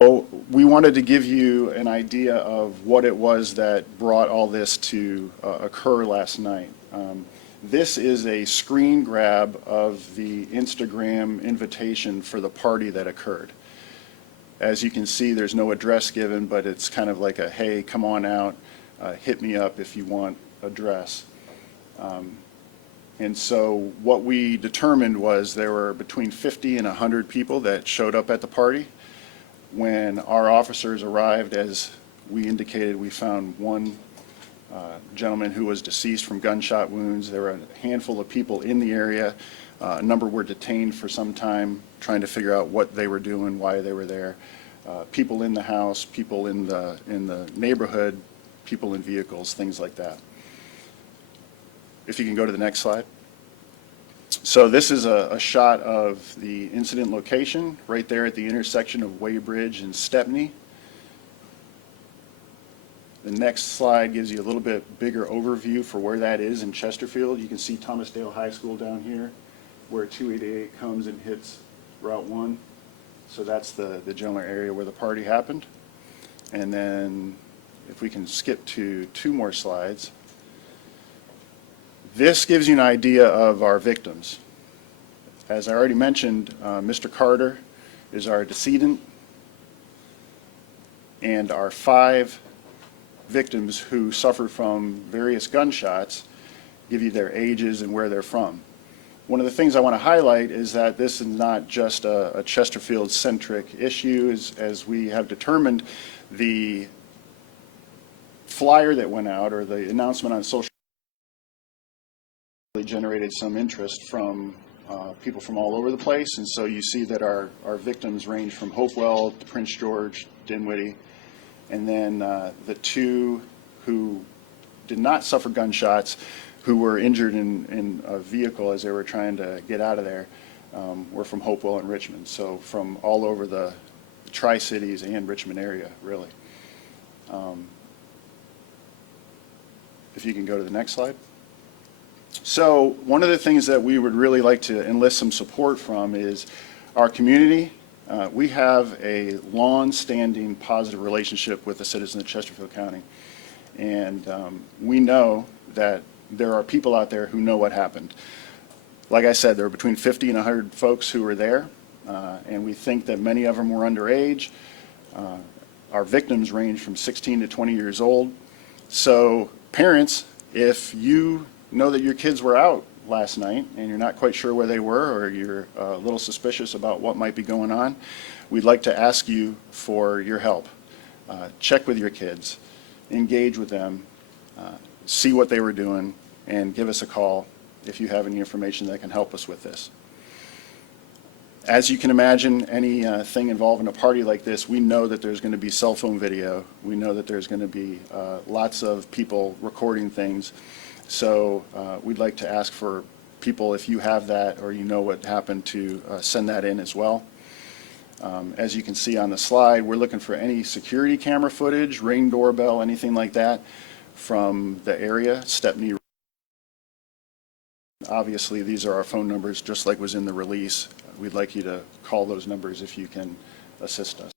So we wanted to give you an idea of what it was that brought all this to occur last night. This is a screen grab of the Instagram invitation for the party that occurred. As you can see, there's no address given, but it's kind of like a, hey, come on out, hit me up if you want address. And so what we determined was there were between 50 and 100 people that showed up at the party. When our officers arrived, as we indicated, we found one gentleman who was deceased from gunshot wounds. There were a handful of people in the area. A number were detained for some time, trying to figure out what they were doing, why they were there. People in the house, people in the neighborhood, people in vehicles, things like that. If you can go to the next slide. So this is a shot of the incident location right there at the intersection of Weybridge and Stepney. The next slide gives you a little bit bigger overview for where that is in Chesterfield. You can see Thomasdale High School down here where 288 comes and hits Route 1. So that's the general area where the party happened. And then if we can skip to 2 more slides. This gives you an idea of our victims. As I already mentioned, Mr. Carter is our decedent, and our 5 victims who suffered from various gunshots give you their ages and where they're from. One of the things I want to highlight is that this is not just a Chesterfield-centric issue. As we have determined, the flyer that went out, or the announcement on social media, generated some interest from people from all over the place, and so you see that our victims range from Hopewell to Prince George, Dinwiddie, and then the 2 who did not suffer gunshots, who were injured in a vehicle as they were trying to get out of there, were from Hopewell and Richmond, so from all over the Tri-Cities and Richmond area, really. If you can go to the next slide. So one of the things that we would really like to enlist some support from is our community. We have a long-standing positive relationship with the citizens of Chesterfield County, and we know that there are people out there who know what happened. Like I said, there were between 50 and 100 folks who were there, and we think that many of them were underage. Our victims range from 16 to 20 years old. So parents, if you know that your kids were out last night and you're not quite sure where they were, or you're a little suspicious about what might be going on, we'd like to ask you for your help. Check with your kids, engage with them, see what they were doing, and give us a call if you have any information that can help us with this. As you can imagine, anything involving a party like this, we know that there's going to be cell phone video. We know that there's going to be lots of people recording things. So we'd like to ask for people, if you have that or you know what happened, to send that in as well. As you can see on the slide, we're looking for any security camera footage, Ring doorbell, anything like that from the area, Stepney. Obviously, these are our phone numbers, just like was in the release. We'd like you to call those numbers if you can assist us.